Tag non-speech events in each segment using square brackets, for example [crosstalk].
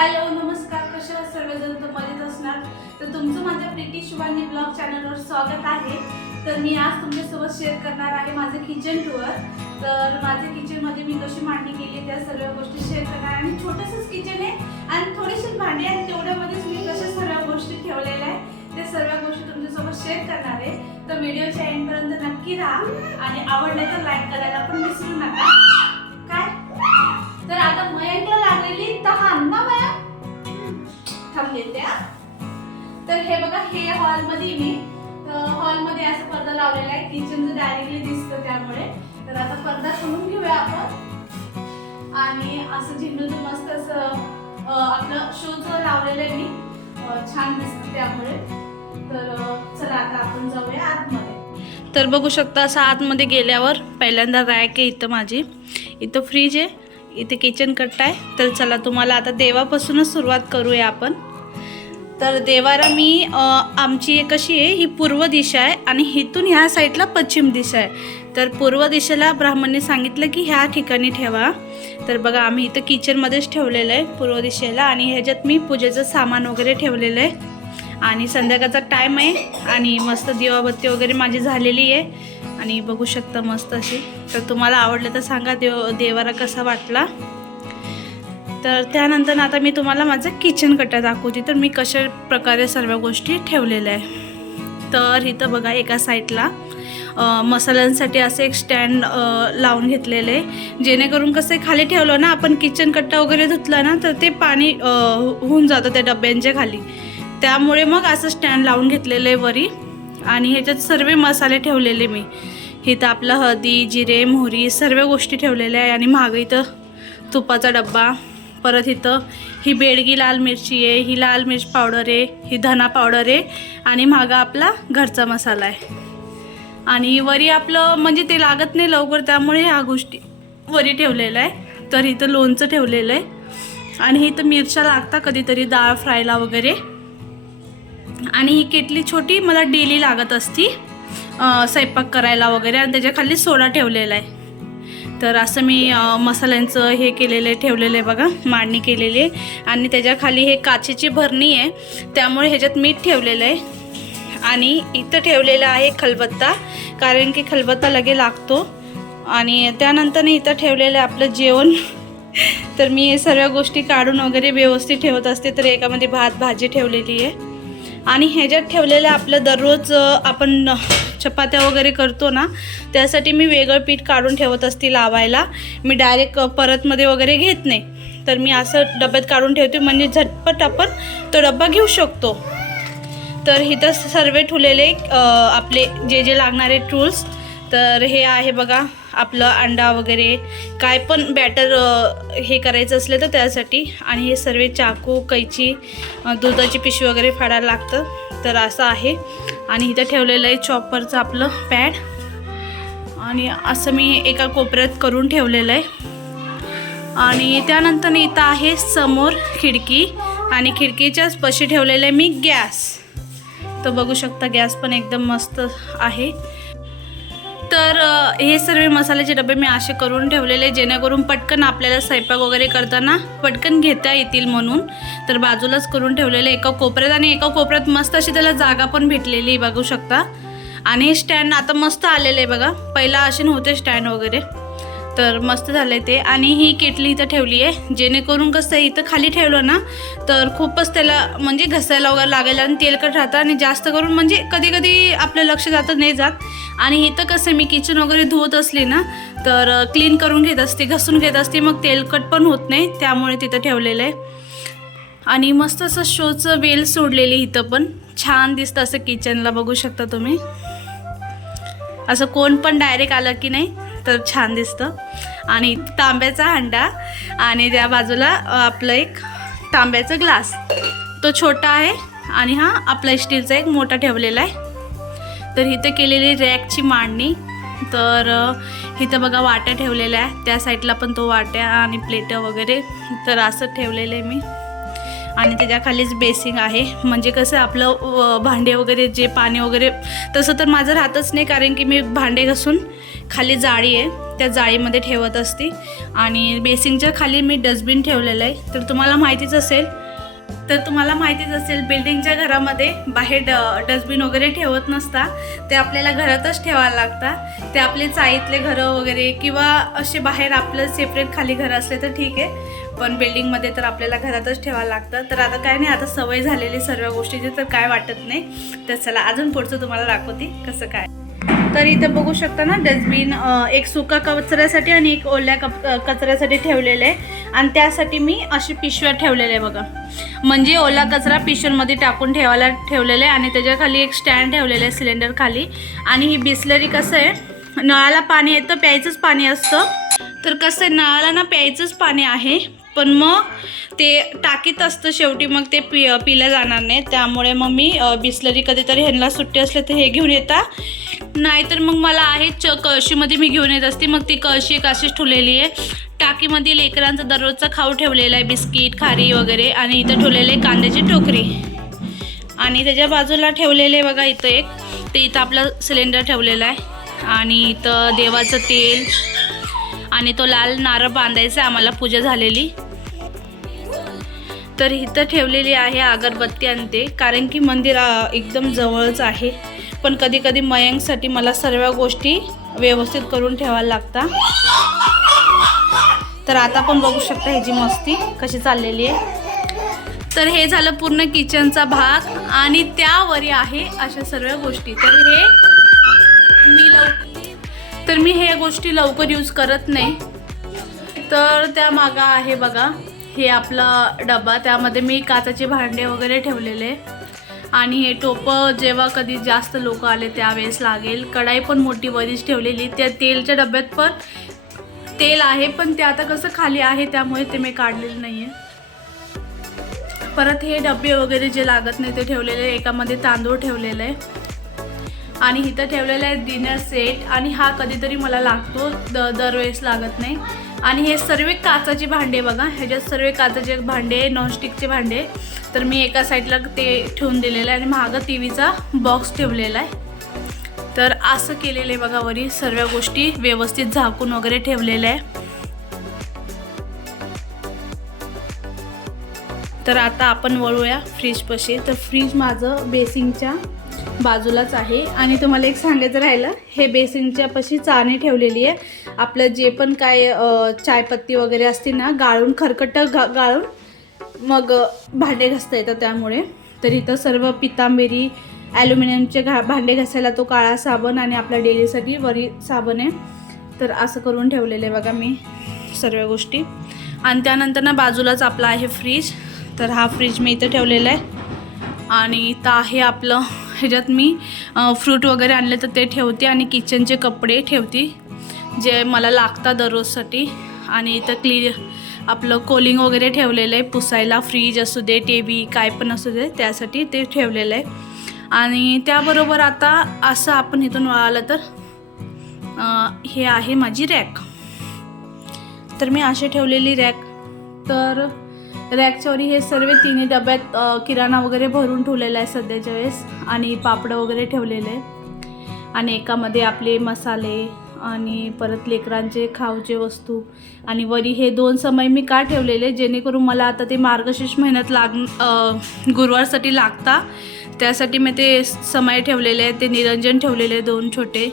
Hello नमस्कार कशा आहात सर्वजण? तर मजेत असणार? तर तुमचं माझ्या प्रीती शिवानी ब्लॉग चॅनलवर स्वागत आहे. तर मी आज तुमच्यासोबत शेअर करणार आहे माझं किचन टूअर तर माझ्या किचनमध्ये मी कशी मांडणी केली त्या सर्व गोष्टी शेअर करणार आणि छोटंसंच किचन आहे आणि थोडीशीच भांडी आहे तेवढ्यामध्येच मी कशा सर्व गोष्टी ठेवलेल्या आहे त्या सर्व गोष्टी तुमच्यासोबत शेअर करणार आहे. तर व्हिडिओच्या एंडपर्यंत नक्की राहा आणि आवडले तर लाईक करायला पण विसरू नका. काय? तर आता मयंकला लागलेली तहान. ना थांबले त्या तर हे बघा हे हॉलमध्ये मी हॉलमध्ये असं पडदा लावलेला आहे किचन डायरेक्टली दिसतं त्यामुळे. तर आता पडदा सोडून घेऊया आपण. आणि असं झेंडूचं मस्त असं आपलं शोच लावलेलं आहे मी. छान दिसतं त्यामुळे. तर चला आता आपण जाऊया आतमध्ये. तर बघू शकता असं आतमध्ये गेल्यावर पहिल्यांदा रॅक आहे इथं माझी. इथं फ्रीज आहे इथे किचन कट्टा आहे. तर चला तुम्हाला आता देवापासूनच सुरुवात करूया आपण. तर देवारा मी आमची एक कशी आहे ही पूर्व दिशा आहे आणि इथून ह्या साईडला पश्चिम दिशा आहे. तर पूर्व दिशेला ब्राह्मणने सांगितलं की ह्या ठिकाणी ठेवा. तर बघा आम्ही इथं किचनमध्येच ठेवलेलं आहे पूर्व दिशेला आणि ह्याच्यात मी पूजेचं सामान वगैरे ठेवलेलं आहे. आणि संध्याकाळचा टाईम आहे आणि मस्त दिवाबत्ती वगैरे माझी झालेली आहे. आणि बघू शकता मस्त अशी. तर तुम्हाला आवडलं तर सांगा देव देवारा कसा वाटला? तर त्यानंतर आता मी तुम्हाला माझं किचन कट्टा दाखवते. तर मी कशा प्रकारे सर्व गोष्टी ठेवलेल्या आहे. तर इथं बघा एका साईडला मसाल्यांसाठी असं एक स्टँड लावून घेतलेलं आहे. जेणेकरून कसं खाली ठेवलं ना आपण किचन कट्टा वगैरे धुतला ना तर ते पाणी होऊन जातं त्या डब्यांच्या खाली. त्यामुळे मग असं स्टँड लावून घेतलेलं आहे वरी. आणि ह्याच्यात सर्व मसाले ठेवलेले मी. इथं आपलं हळदी जिरे मोहरी सर्व गोष्टी ठेवलेल्या आहे. आणि मागं इथं तुपाचा डब्बा परत इथं. ही बेडगी लाल मिरची आहे ही लाल मिर्च पावडर आहे ही धना पावडर आहे आणि मागा आपला घरचा मसाला आहे. आणि वरी आपलं म्हणजे ते लागत नाही लवकर त्यामुळे ह्या गोष्टी वरी ठेवलेलं आहे. तर इथं लोणचं ठेवलेलं आहे. आणि इथं मिरच्या लागता कधीतरी डाळ फ्रायला वगैरे. आणि ही केटली छोटी मला डेली लागत असती स्वयंपाक करायला वगैरे. आणि त्याच्याखाली सोडा ठेवलेला आहे. तर असं मी मसाल्यांचं हे केलेलं आहे ठेवलेलं आहे बघा मांडणी केलेली आहे. आणि त्याच्याखाली हे काचेची भरणी आहे त्यामुळे ह्याच्यात मीठ ठेवलेलं आहे. आणि इथं ठेवलेलं आहे खलबत्ता कारण की खलबत्ता लगे लागतो. आणि त्यानंतर इथं ठेवलेलं आहे आपलं जेवण. [laughs] तर मी हे सर्व गोष्टी काढून वगैरे व्यवस्थित ठेवत असते तर एकामध्ये भात भाजी ठेवलेली आहे. आणि ह्याच्यात ठेवलेलं आपलं दररोज आपण चपात्या वगैरे करतो ना त्यासाठी मी वेगळं पीठ काढून ठेवत असते लावायला. मी डायरेक्ट परतमध्ये वगैरे घेत नाही. तर मी असं डब्यात काढून ठेवते म्हणजे झटपट आपण तो डब्बा घेऊ शकतो. तर इथं सर्व ठुलेले आपले जे जे लागणारे टूल्स तर हे आहे बघा आपलं अंडा वगैरे. काय पण बॅटर हे करायचं असलं तर त्यासाठी. आणि हे सर्व चाकू कैची दुधाची पिशवी वगैरे फाडायला लागतं. तर असं आहे. आणि इथं ठेवलेलं आहे चॉपरचं आपलं पॅड आणि असं मी एका कोपऱ्यात करून ठेवलेलं आहे. आणि त्यानंतर इथं आहे समोर खिडकी. आणि खिडकीच्याच पशी ठेवलेलं आहे मी गॅस. तर बघू शकता गॅस पण एकदम मस्त आहे. तर हे सर्व मसाल्याचे डबे मी असे करून ठेवलेले जेणेकरून पटकन आपल्याला स्वयंपाक वगैरे करताना पटकन घेता येतील म्हणून. तर बाजूलाच करून ठेवलेले एका कोपऱ्यात आणि एका कोपऱ्यात मस्त अशी त्याला जागा पण भेटलेली बघू शकता. आणि हे स्टँड आता मस्त आलेलं आहे बघा. पहिला असे नव्हते स्टँड वगैरे. तर मस्त झालं आहे ते. आणि ही केटली इथं ठेवली आहे. जेणेकरून कसं आहे इथं खाली ठेवलं ना तर खूपच त्याला म्हणजे घसायला वगैरे लागेल आणि तेलकट राहतं आणि जास्त करून म्हणजे कधी कधी आपलं लक्ष जातं नाही जात. आणि इथं कसं आहे, मी किचन वगैरे धुवत असली ना तर क्लीन करून घेत असते घसून घेत असते. मग तेलकट पण होत नाही त्यामुळे तिथं ठेवलेलं आहे. आणि मस्त असं शोचं वेल सोडलेली इथं पण. छान दिसतं असं किचनला बघू शकता तुम्ही. असं कोण पण डायरेक्ट आलं की नाही तर छान दिसतं. आणि तांब्याचा हंडा आणि त्या बाजूला आपलं एक तांब्याचा ग्लास. तो छोटा आहे आणि हा आपला स्टीलचा एक मोठा ठेवलेला आहे. तर इथं केलेली रॅकची मांडणी. तर इथं बघा वाट्या ठेवलेल्या आहे त्या साईडला पण तो वाट्या आणि प्लेटं वगैरे. तर असं ठेवलेलं आहे मी. आणि त्याच्याखालीच बेसिंग आहे. म्हणजे कसं आपलं भांडे वगैरे जे पाणी वगैरे तसं तर माझं राहतच नाही कारण की मी भांडे घासून खाली जाळी आहे. त्या जाळीमध्ये ठेवत असते. आणि बेसिंगच्या खाली मी डस्टबिन ठेवलेलं आहे. तर तुम्हाला माहितीच असेल तर तुम्हाला माहितीच असेल बिल्डिंगच्या घरामध्ये बाहेर ड डस्टबिन वगैरे ठेवत नसता. ते आपल्याला घरातच ठेवायला लागतात. ते आपले चाळीतले घरं वगैरे किंवा असे बाहेर आपलं सेपरेट खाली घर असले तर ठीक आहे. पण बिल्डिंगमध्ये तर आपल्याला घरातच ठेवायला लागतं. तर आता काय नाही आता सवय झालेली सर्व गोष्टीची तर काय वाटत नाही. तर चला अजून पुढचं तुम्हाला दाखवते कसं काय. तर इथं बघू शकता ना डस्टबिन एक सुका कचऱ्यासाठी आणि एक ओल्या कप कचऱ्यासाठी ठेवलेलं आहे. आणि त्यासाठी मी अशी पिशव्या ठेवलेल्या आहे बघा. म्हणजे ओला कचरा पिशव्यांमध्ये टाकून ठेवायला ठेवलेलं आहे आणि त्याच्याखाली एक स्टँड ठेवलेलं आहे सिलेंडर खाली. आणि ही बिसलरी कसं आहे नळाला पाणी येतं प्यायचंच पाणी असतं. तर कसं आहे नळाला ना प्यायचंच पाणी आहे. पण मग ते टाकीत असतं शेवटी मग ते पि पिलं जाणार नाही. त्यामुळे मग मी बिसलरी बिस्लरी कधीतरी ह्यांना सुट्टी असले तर हे घेऊन येता. नाहीतर मग मला आहे च कळशीमध्ये मी घेऊन येत असते. मग ती कळशी एक अशीच ठेवलेली आहे. टाकीमध्ये लेकरांचा दररोजचा खाऊ ठेवलेला आहे. बिस्किट खारी वगैरे आणि इथं ठेवलेले आहे कांद्याची टोकरी. आणि त्याच्या बाजूला ठेवलेले बघा इथं एक. ते इथं आपलं सिलेंडर ठेवलेला आहे. आणि इथं देवाचं तेल आणि तो लाल नारळ बांधायचा आम्हाला पूजा झालेली. तर इथं ठेवलेली आहे अगरबत्ती आणि ते कारण की मंदिर एकदम जवळच आहे. पण कधी कधी मयंकसाठी मला सर्व गोष्टी व्यवस्थित करून ठेवायला लागतात तर आता पण बघू शकता ह्याची मस्ती कशी चाललेली आहे. तर हे झालं पूर्ण किचनचा भाग आणि त्यावरी आहे अशा सर्व गोष्टी. तर हे मी लव तर मी हे गोष्टी लवकर यूज करत नाही. तर त्या मागा आहे बघा हे आपला डबा. त्यामध्ये मी काचाचे भांडे वगैरे ठेवलेले. आणि हे टोपं जेव्हा कधी जास्त लोक आले त्यावेळेस लागेल. कढाई पण मोठी वरीच ठेवलेली. त्या तेलच्या डब्यात पण तेल आहे पण ते आता कसं खाली आहे त्यामुळे ते मी काढलेलं नाही आहे परत हे डबे वगैरे जे लागत नाही ते ठेवलेले. आहे. एकामध्ये तांदूळ ठेवलेलं. आहे आणि इथं ठेवलेलं आहे डिनर सेट आणि हा कधीतरी मला लागतो द दरवेळेस लागत नाही. आणि हे सर्व काचाचे भांडे बघा. ह्याच्यात सर्व काचाचे भांडे नॉनस्टिकचे भांडे तर मी एका साईडला ते ठेवून दिलेलं आहे आणि मागं टी व्हीचा बॉक्स ठेवलेला आहे. तर असं केलेलं आहे बघा वरी सर्व गोष्टी. व्यवस्थित झाकून वगैरे ठेवलेल्या आहे. तर आता आपण वळूया फ्रीजपाशी तर फ्रीज माझं बेसिंगच्या बाजूलाच आहे. आणि तुम्हाला एक सांगायचं राहिलं हे बेसिनच्या पशी चाळणी ठेवलेली आहे. आपलं जे पण काय चायपत्ती वगैरे असते ना गाळून खरकट गा गाळून मग भांडे घासता येतं त्यामुळे. तर इथं सर्व पितांबेरी ॲल्युमिनियमचे घा भांडे घासायला तो काळा साबण आणि आपल्या डेलीसाठी वरी साबण आहे. तर असं करून ठेवलेलं आहे बघा मी सर्व गोष्टी. आणि त्यानंतर ना बाजूलाच आपला आहे फ्रीज. तर हा फ्रीज मी इथं ठेवलेला आहे. आणि इथं आहे आपलं ह्याच्यात मी फ्रूट वगैरे आणले तर ते ठेवते आणि किचनचे कपडे ठेवते जे मला लागतात दररोजसाठी. आणि इथं क्लि आपलं कोलिंग वगैरे ठेवलेलं आहे पुसायला फ्रीज असू दे टी व्ही काय पण असू दे त्यासाठी ते ठेवलेलं आहे. आणि त्याबरोबर आता असं आपण इथून वळालं तर हे आहे माझी रॅक तर मी अशी ठेवलेली रॅक तर रॅकच्यावरी हे सर्व तिन्ही डब्यात किराणा वगैरे भरून ठेवलेला आहे सध्याच्या वेळेस आणि पापडं वगैरे ठेवलेले आहे आणि एकामध्ये आपले मसाले आणि परत लेकरांचे खाऊचे वस्तू आणि वरी हे दोन समय मी का ठेवलेले जेणेकरून मला आता ते मार्गशीर्ष महिन्यात लाग गुरुवारसाठी लागता. त्यासाठी मी ते समय ठेवलेले आहे ते निरंजन ठेवलेले आहे दोन छोटे.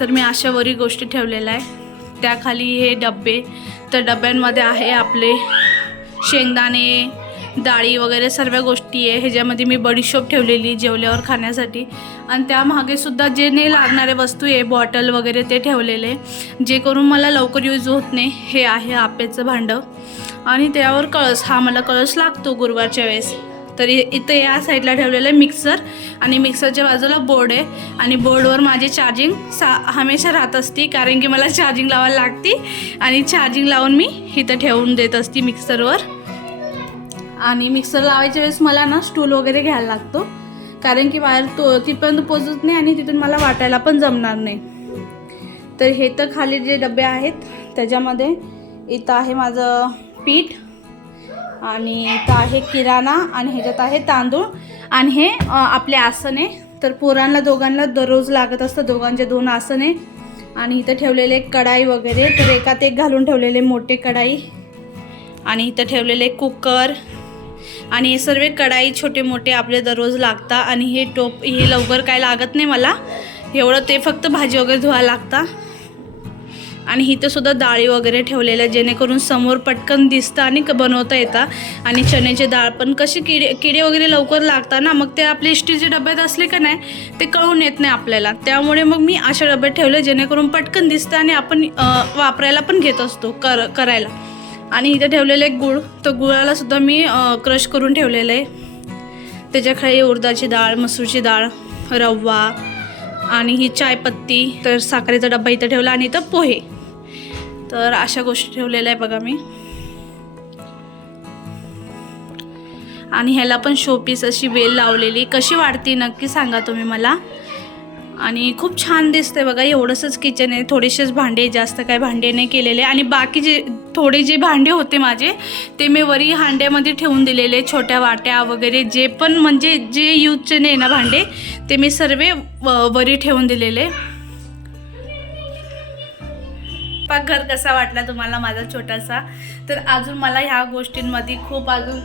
तर मी अशा वरी गोष्टी ठेवलेल्या आहे त्याखाली हे डबे तर डब्यांमध्ये आहे आपले शेंगदाणे डाळी वगैरे सर्व गोष्टी आहे. ह्याच्यामध्ये मी बडीशोप ठेवलेली जेवल्यावर खाण्यासाठी. आणि त्यामागे सुद्धा जे नाही लागणारे वस्तू आहे बॉटल वगैरे ते ठेवलेले. जे करून मला लवकर यूज होत नाही हे आहे आपेचं भांडं. आणि त्यावर कळस हा मला कळस लागतो गुरुवारच्या वेळेस. तर इथं या साईडला ठेवलेलं आहे मिक्सर आणि मिक्सरच्या बाजूला बोर्ड आहे. आणि बोर्डवर माझी चार्जिंग सा हमेशा राहत असते कारण की मला चार्जिंग लावायला लागते. आणि चार्जिंग लावून मी इथं ठेवून देत असते मिक्सरवर. आणि मिक्सर लावायच्या वेळेस मला ना स्टूल वगैरे घ्यायला लागतो. कारण की बाहेर तो तिथपर्यंत पोचत नाही आणि तिथून मला वाटायला पण जमणार नाही. तर हे तर खाली जे डबे आहेत त्याच्यामध्ये इथं आहे माझं पीठ. आणि इथं आहे किराणा आणि ह्याच्यात आहे तांदूळ. आणि हे आपले आसने तर पोरांना दोघांना दररोज लागत असतं. दोघांचे दोन आसने आणि इथं ठेवलेले कढाई वगैरे. तर एकात एक घालून ठेवलेले मोठे कढाई. आणि इथं ठेवलेले कुकर. आणि हे सर्व कढाई छोटे मोठे आपले दररोज लागतात आणि हे टोप हे लवकर काय लागत नाही मला. एवढं ते फक्त भाजी वगैरे धुवायला लागता. आणि इथंसुद्धा डाळी वगैरे ठेवलेल्या जेणेकरून समोर पटकन दिसतं आणि बनवता येतं. आणि चण्याची डाळ पण कशी किडे किडे वगैरे लवकर लागतात ना मग ते आपले स्टीलचे डब्यात असले का नाही ते कळून येत नाही आपल्याला. त्यामुळे मग मी अशा डब्यात ठेवले जेणेकरून पटकन दिसतं आणि आपण वापरायला पण घेत असतो कर करायला. आणि इथं ठेवलेलं एक गुळ तर गुळाला सुद्धा मी क्रश करून ठेवलेलं आहे. त्याच्याखाली उडदाची डाळ मसूरची डाळ रवा आणि ही चायपत्ती. तर साखरेचा डब्बा इथं ठेवला आणि इथं पोहे. तर अशा गोष्टी ठेवलेल्या आहे बघा मी. आणि ह्याला पण शोपीस अशी वेल लावलेली. कशी वाढते नक्की सांगा तुम्ही मला. आणि खूप छान दिसते बघा एवढंसंच किचन आहे. थोडेसेच भांडे जास्त काय भांडे नाही केलेले. आणि बाकी जे थोडे जे भांडे होते माझे ते मी वरी हांड्यामध्ये ठेवून दिलेले. छोट्या वाट्या वगैरे जे पण म्हणजे जे यूजचे नाही ना भांडे ते मी सर्व व- वरी ठेवून दिलेले. घर कसा वाटला तुम्हाला माझा छोटासा? तर अजून मला ह्या गोष्टींमध्ये खूप अजून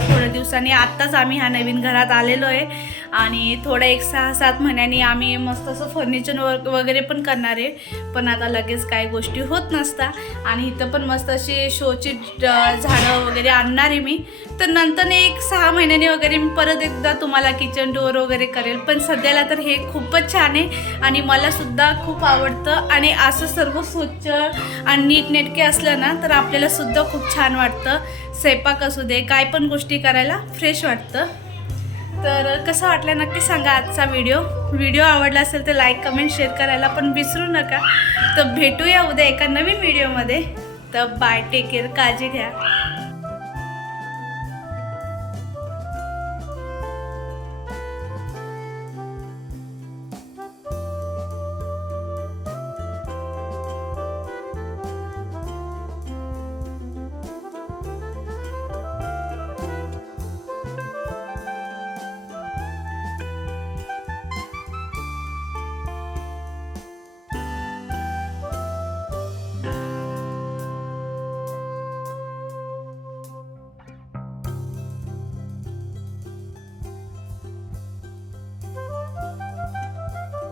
थोड्या दिवसांनी आत्ताच आम्ही ह्या नवीन घरात आलेलो आहे आणि थोडं एक सहा सात महिन्यांनी आम्ही मस्त असं फर्निचर वगैरे पण करणार आहे. पण आता लगेच काही गोष्टी होत नसता. आणि इथं पण मस्त अशी शोची झाडं वगैरे आणणार आहे मी. तर नंतर एक सहा महिन्यांनी वगैरे मी परत एकदा तुम्हाला किचन डोअर वगैरे करेल. पण सध्याला तर हे खूपच छान आहे. आणि मला सुद्धा खूप आवडतं. आणि असं सर्व स्वच्छ आणि नीटनेटके असलं ना तर आपल्याला सुद्धा खूप छान वाटतं. स्वयंपाक असू दे काय पण गोष्टी करायला फ्रेश वाटतं. तर कसं वाटलं नक्की सांगा आजचा व्हिडिओ व्हिडिओ आवडला असेल तर लाईक कमेंट शेअर करायला पण विसरू नका. तर भेटूया उद्या एका नवीन व्हिडिओमध्ये तर बाय टेक केअर काळजी घ्या.